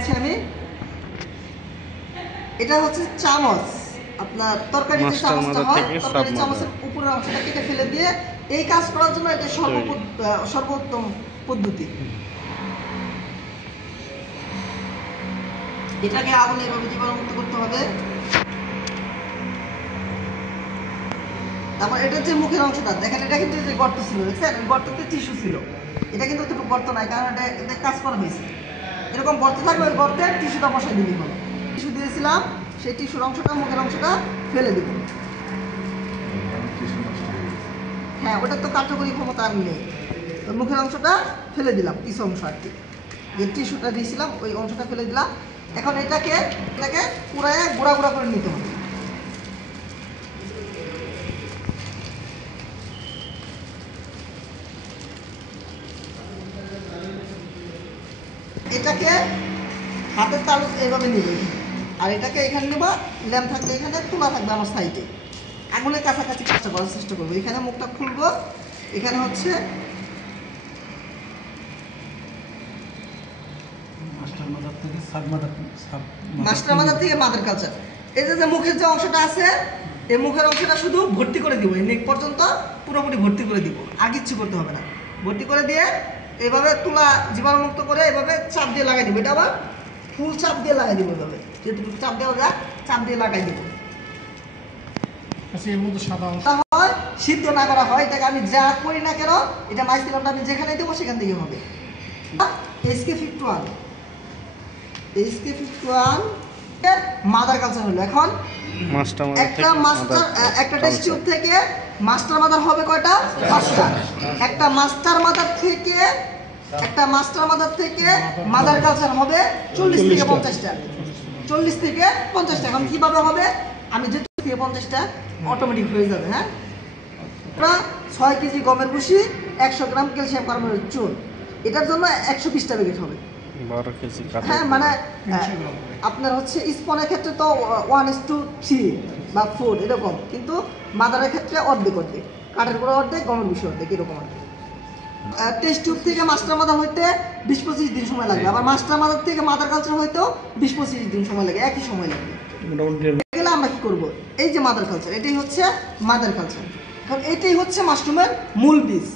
দেখাচ্ছি আমি। এটা হচ্ছে চামচ, আপনার তরকারিতে চামচটা হয়, তরকারি চামচের উপরের অংশটা কেটে ফেলে দিয়ে এই কাজ করার জন্য এটা সর্বোত্তম পদ্ধতি। এটাকে আগুনে এভাবে জীবাণুমুক্ত করতে হবে। তারপর এটা যে মুখের অংশটা দেখেন, এটা কিন্তু যে গর্ত ছিল, দেখছেন গর্ততে টিস্যু ছিল, এটা কিন্তু একটু গর্ত নাই, কারণ এটা কাজ করা হয়েছে। এরকম গর্ত থাকবে, ওই গর্তে টিস্যুটা বসাই দিবি হলো। টিস্যু দিয়েছিলাম, সেই টিস্যুর অংশটা মুখের অংশটা ফেলে দিব। হ্যাঁ, ওটা তো কার্যকরী ক্ষমতা আমি নেই, তো মুখের অংশটা ফেলে দিলাম, কিছু অংশ আর কি, যে টিস্যুটা দিয়েছিলাম ওই অংশটা ফেলে দিলাম। এখন এটাকে পুরায় গুঁড়া গুঁড়া করে নিতে হবে। এটাকে হাতের তালু এইভাবে নিবে, আর এটাকে এখানে নেবা, ল্যাম্প থাকবে এখানে, তুলা থাকবে আমার সাইডে, আঙুলের কাছাকাছি কাজটা করার চেষ্টা করবো। এখানে মুখটা খুলবো, এখানে হচ্ছে মাস্টার মাদার থেকে মাদার কালচার। এই যে মুখের যে অংশটা আছে, এই মুখের অংশটা শুধু ভর্তি করে দিব, এই নেক পর্যন্ত পুরোপুরি ভর্তি করে দিব, আর কিচ্ছু করতে হবে না। ভর্তি করে দিয়ে এইভাবে তুলা জীবাণুমুক্ত করে এইভাবে চাপ দিয়ে লাগাই দিব। এটা আবার ফুল চাপ দিয়ে লাগাই দিব, এইভাবে যেটুকু চাপ দেওয়া যায় চাপ দিয়ে লাগাই দিব। হয় সিদ্ধ না করা হয়, এটাকে আমি যা করি না কেন, এটা মাইসিলামটা আমি যেখানে দেবো সেখান থেকে হবে। SK51 মাদার কালচার হলো। এখন একটা টেস্ট টিউব থেকে মাস্টার মাদার হবে কয়টা? 5টা। একটা মাস্টার মাদার থেকে মাদার কালচার হবে 40 থেকে 50টা। 40 থেকে 50টা। এখন কিভাবে হবে? আমি যেহেতু থেকে 50টা অটোমেটিক হয়ে যাবে। হ্যাঁ, 6 কেজি গমের ভুসি, 100 গ্রাম ক্যালসিয়াম কার্বনেট চুন, এটার জন্য 120টা প্যাকেট হবে। 12 কেজি। হ্যাঁ, মানে আপনার হচ্ছে স্পনের ক্ষেত্রে তো 1:3 বা 4 এরকম, কিন্তু মাদারের ক্ষেত্রে অর্ধেক, কাঠের গুঁড়ো অর্ধেক, গমের ভুসি অর্ধেক, এরকম আর কি। টেস্ট টিউব থেকে মাস্টার মাদার হইতে 20-25 দিন সময় লাগবে, আবার মাস্টার মাদার থেকে মাদার কালচার হইতেও 20-25 দিন সময় লাগে, একই সময় লাগবে। গেলে আমরা কি করব? এই যে মাদার কালচার, এটাই হচ্ছে মাদার কালচার। কারণ এটাই হচ্ছে মাশরুমের মূল বীজ।